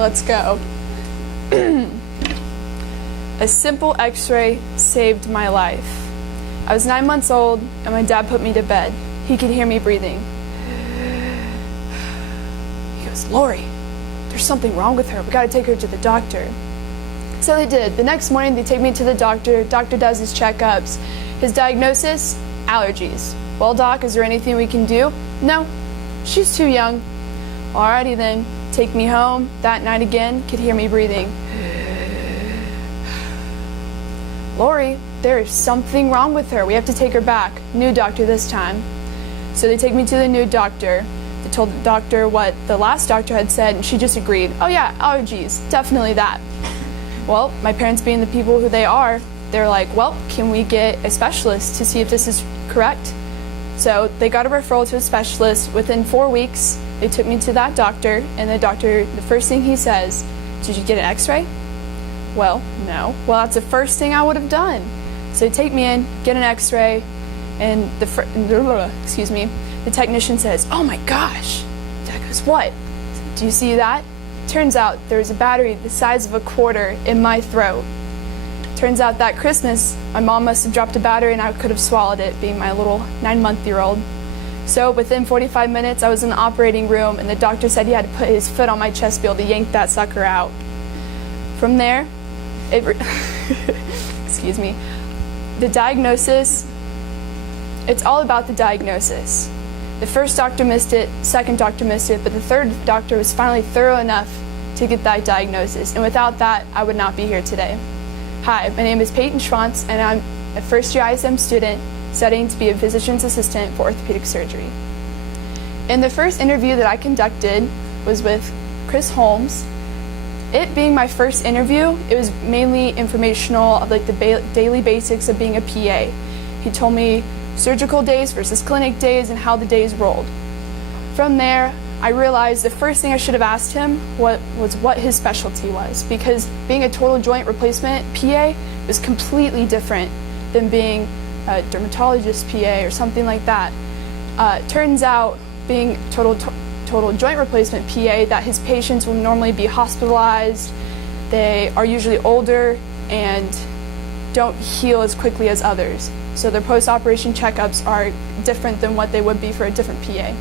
Let's go. A simple x-ray saved my life. I was 9 months old and my dad put me to bed. He could hear me breathing. He goes, "Lori, there's something wrong with her. We gotta take her to the doctor." So they did. The next morning they take me to the doctor. Doctor does his checkups. His diagnosis, allergies. "Well, doc, is there anything we can do?" "No, she's too young." "Alrighty then." Take me home. That night again, could hear me breathing. "Lori, there is something wrong with her. We have to take her back." New doctor this time. So they take me to the new doctor. They told the doctor what the last doctor had said, and she just agreed. "Oh yeah, allergies, definitely that." Well, my parents being the people who they are, they're like, "Well, can we get a specialist to see if this is correct?" So they got a referral to a specialist. Within 4 weeks, they took me to that doctor, and the doctor, the first thing he says, "Did you get an x-ray?" "Well, no." "Well, that's the first thing I would have done." So they take me in, get an x-ray, and the technician says, "Oh my gosh." Dad goes, "What?" "Do you see that?" Turns out there was a battery the size of a quarter in my throat. Turns out that Christmas, my mom must have dropped a battery and I could have swallowed it, being my little 9-month-old. So within 45 minutes, I was in the operating room, and the doctor said he had to put his foot on my chest to be able to yank that sucker out. From there, the diagnosis, it's all about the diagnosis. The first doctor missed it, second doctor missed it, but the third doctor was finally thorough enough to get that diagnosis. And without that, I would not be here today. Hi, my name is Payton Speech, and I'm a first-year ISM student studying to be a physician's assistant for orthopedic surgery. And the first interview that I conducted was with Chris Holmes. It being my first interview, it was mainly informational of like the daily basics of being a PA. He told me surgical days versus clinic days and how the days rolled. From there, I realized the first thing I should have asked him was what his specialty was, because being a total joint replacement PA was completely different than being a dermatologist PA or something like that. Turns out, being total joint replacement PA, that his patients will normally be hospitalized. They are usually older and don't heal as quickly as others. So their post-operation checkups are different than what they would be for a different PA.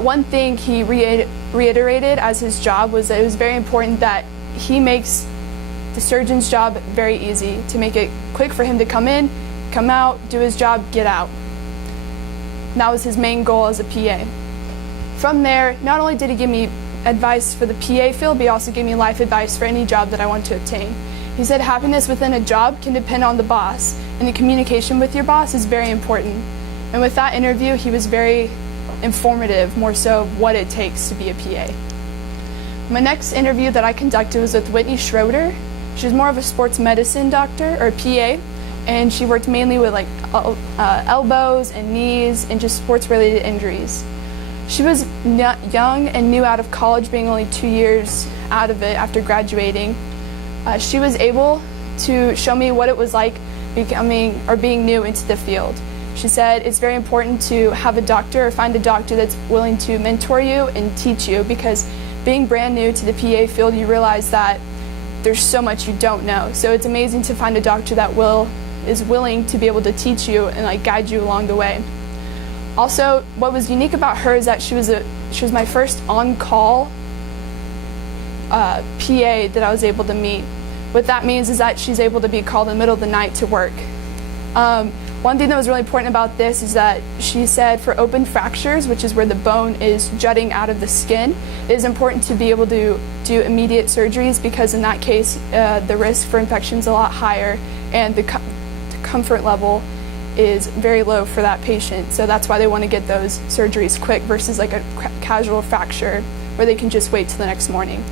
One thing he reiterated as his job was that it was very important that he makes the surgeon's job very easy, to make it quick for him to come in, come out, do his job, get out. And that was his main goal as a PA. From there, not only did he give me advice for the PA field, but he also gave me life advice for any job that I want to obtain. He said happiness within a job can depend on the boss, and the communication with your boss is very important. And with that interview, he was very informative, more so of what it takes to be a PA. My next interview that I conducted was with Whitney Schroeder. She was more of a sports medicine doctor, or PA, and she worked mainly with like elbows and knees and just sports-related injuries. She was young and new out of college, being only 2 years out of it after graduating. She was able to show me what it was like being new into the field. She said it's very important to have a doctor, or find a doctor that's willing to mentor you and teach you, because being brand new to the PA field, you realize that there's so much you don't know. So it's amazing to find a doctor that is willing to be able to teach you and like guide you along the way. Also, what was unique about her is that she was my first on-call PA that I was able to meet. What that means is that she's able to be called in the middle of the night to work. One thing that was really important about this is that she said for open fractures, which is where the bone is jutting out of the skin, it is important to be able to do immediate surgeries, because in that case, the risk for infection is a lot higher, and the comfort level is very low for that patient. So that's why they want to get those surgeries quick versus like a casual fracture where they can just wait till the next morning.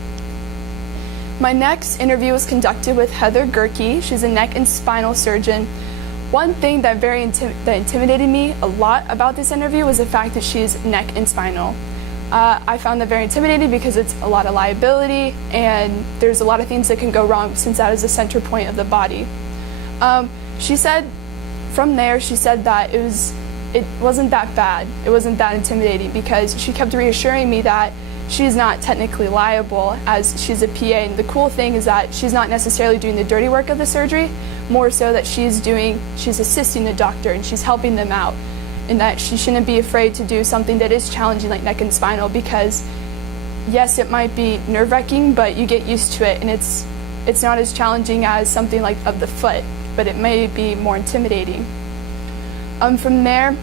My next interview was conducted with Heather Gerke. She's a neck and spinal surgeon. One thing that that intimidated me a lot about this interview was the fact that she's neck and spinal. I found that very intimidating because it's a lot of liability, and there's a lot of things that can go wrong since that is the center point of the body. She said that it wasn't that bad. It wasn't that intimidating, because she kept reassuring me that she's not technically liable as she's a PA. And the cool thing is that she's not necessarily doing the dirty work of the surgery, more so that she's assisting the doctor and she's helping them out, and that she shouldn't be afraid to do something that is challenging like neck and spinal, because yes, it might be nerve-wracking, but you get used to it, and it's not as challenging as something like of the foot, but it may be more intimidating. From there,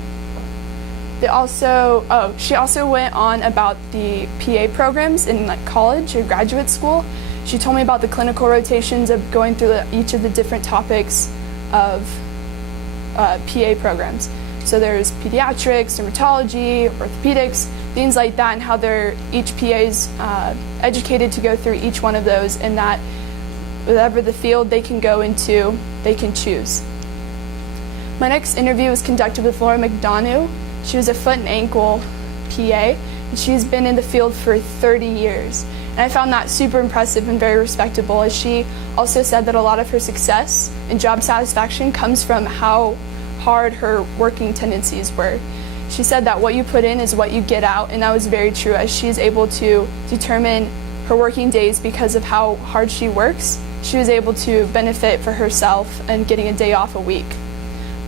she also went on about the PA programs in like college or graduate school. She told me about the clinical rotations of going through each of the different topics of PA programs. So there's pediatrics, dermatology, orthopedics, things like that, and how each PA is educated to go through each one of those, and that whatever the field they can go into, they can choose. My next interview was conducted with Laura McDonough. She was a foot and ankle PA, and she's been in the field for 30 years. And I found that super impressive and very respectable, as she also said that a lot of her success and job satisfaction comes from how hard her working tendencies were. She said that what you put in is what you get out, and that was very true, as she's able to determine her working days because of how hard she works. She was able to benefit for herself and getting a day off a week.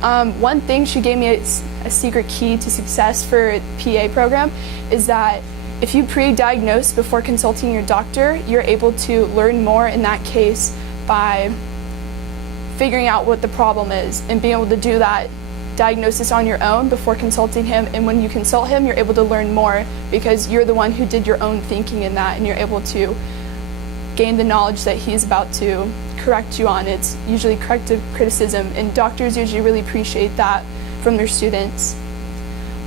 One thing she gave me a secret key to success for a PA program is that if you pre-diagnose before consulting your doctor, you're able to learn more in that case by figuring out what the problem is and being able to do that diagnosis on your own before consulting him. And when you consult him, you're able to learn more because you're the one who did your own thinking in that, and you're able to gain the knowledge that he's about to correct you on. It's usually corrective criticism, and doctors usually really appreciate that from their students.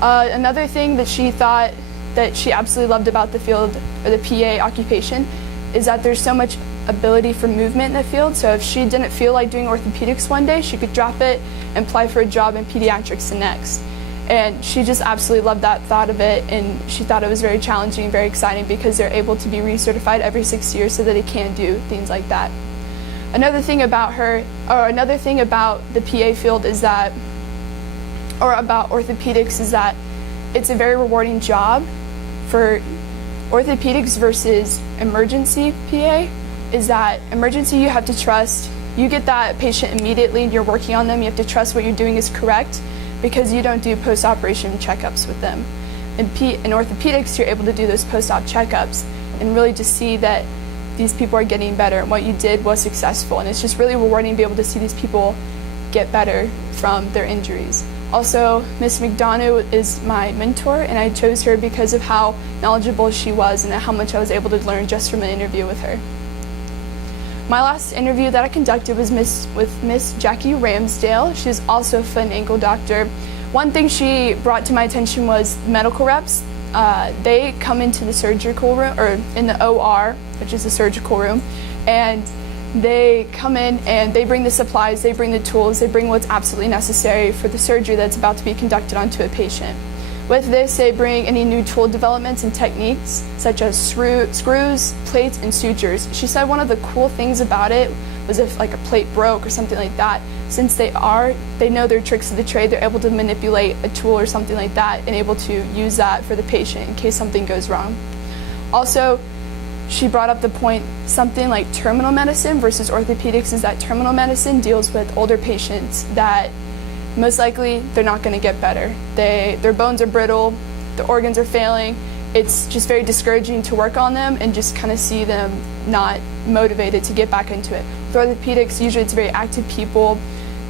Another thing that she thought that she absolutely loved about the field, or the PA occupation, is that there's so much ability for movement in the field. So if she didn't feel like doing orthopedics one day, she could drop it and apply for a job in pediatrics the next. And she just absolutely loved that thought of it, and she thought it was very challenging and very exciting because they're able to be recertified every 6 years so that they can do things like that. Another thing about the PA field is that, or about orthopedics, is that it's a very rewarding job. For orthopedics versus emergency PA, is that emergency you have to trust, you get that patient immediately and you're working on them, you have to trust what you're doing is correct because you don't do post-operation checkups with them. In orthopedics, you're able to do those post-op checkups and really just see that these people are getting better and what you did was successful, and it's just really rewarding to be able to see these people get better from their injuries. Also, Miss McDonough is my mentor, and I chose her because of how knowledgeable she was and how much I was able to learn just from an interview with her. My last interview that I conducted was with Miss Jackie Ramsdale. She's also a foot and ankle doctor. One thing she brought to my attention was medical reps. They come into the surgical room, or in the OR, which is the surgical room, and they come in and they bring the supplies, they bring the tools, they bring what's absolutely necessary for the surgery that's about to be conducted onto a patient. With this, they bring any new tool developments and techniques, such as screws, plates, and sutures. She said one of the cool things about it was if like a plate broke or something like that, since they know their tricks of the trade, they're able to manipulate a tool or something like that and able to use that for the patient in case something goes wrong. Also, she brought up the point, something like terminal medicine versus orthopedics, is that terminal medicine deals with older patients that most likely they're not going to get better. Their bones are brittle, the organs are failing. It's just very discouraging to work on them and just kind of see them not motivated to get back into it. With orthopedics, usually it's very active people.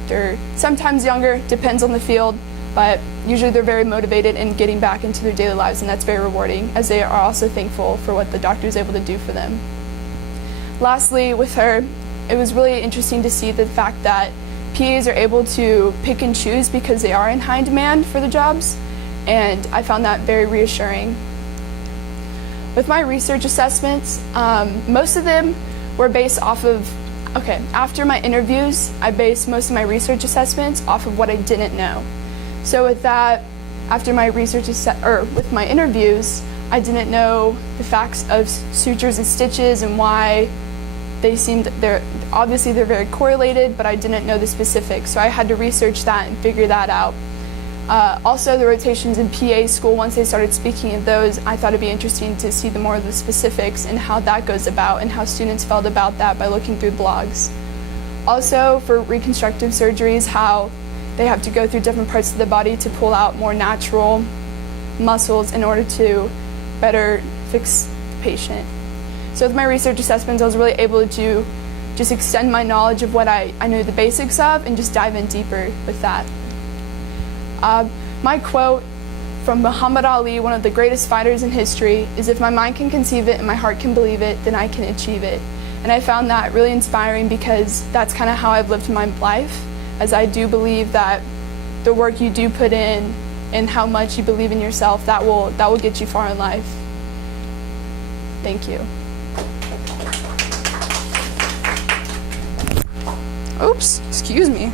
They're sometimes younger, depends on the field, but usually they're very motivated in getting back into their daily lives, and that's very rewarding, as they are also thankful for what the doctor is able to do for them. Lastly, with her, it was really interesting to see the fact that PAs are able to pick and choose because they are in high demand for the jobs, and I found that very reassuring. With my research assessments, most of them were based off of, after my interviews, I based most of my research assessments off of what I didn't know. So with that, after my with my interviews, I didn't know the facts of sutures and stitches and why they're very correlated, but I didn't know the specifics. So I had to research that and figure that out. Also, the rotations in PA school, once they started speaking of those, I thought it'd be interesting to see more of the specifics and how that goes about and how students felt about that by looking through blogs. Also, for reconstructive surgeries, how they have to go through different parts of the body to pull out more natural muscles in order to better fix the patient. So with my research assessments, I was really able to just extend my knowledge of what I knew the basics of and just dive in deeper with that. My quote from Muhammad Ali, one of the greatest fighters in history, is, "If my mind can conceive it and my heart can believe it, then I can achieve it." And I found that really inspiring because that's kind of how I've lived my life, as I do believe that the work you do put in and how much you believe in yourself, that will get you far in life. Thank you. Oops, excuse me.